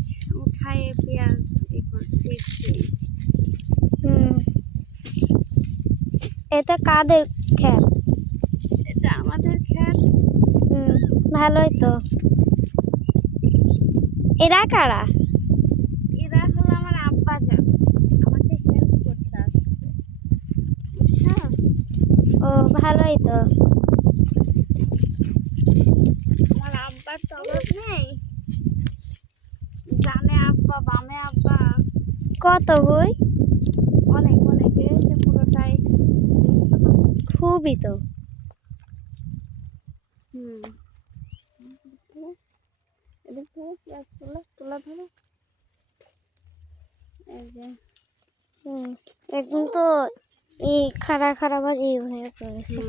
বীজ উঠায় পেঁয়াজ ছিটছি। এটা কাদের ক্ষেত? এটা আমাদের ক্ষেত। ভালোই তো। এরা কারা? এরা হলো আমার আব্বা যান, আমাকে হেল্প করতে আসছে, বুঝছো? ও ভালোই তো। আমার আব্বার তো অভাব নেই, ডানে আব্বা বামে আব্বা। কত বই? অনেক অনেক, এই যে পুরোটাই। খুবই তো। এদিক ধরো পেঁয়াজ তুলা ধরো। এই যে একদম তো এই খাড়া খাড়া বা এই হয়ে পড়েছে।